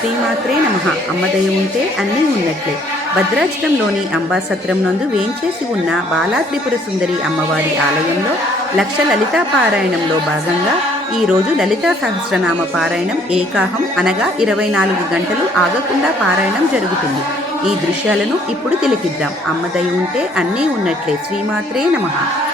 శ్రీమాత్రే నమ. అమ్మదయ ఉంటే అన్నీ ఉన్నట్లే. భద్రాచలంలోని అంబాసత్రం నందు వేంచేసి ఉన్న బాలాత్రిపుర సుందరి అమ్మవారి ఆలయంలో లక్ష లలితా పారాయణంలో భాగంగా ఈరోజు లలితా సహస్రనామ పారాయణం ఏకాహం అనగా ఇరవై నాలుగు గంటలు ఆగకుండా పారాయణం జరుగుతుంది. ఈ దృశ్యాలను ఇప్పుడు తిలకిద్దాం. అమ్మదయ ఉంటే అన్నీ ఉన్నట్లే. శ్రీమాత్రే నమః.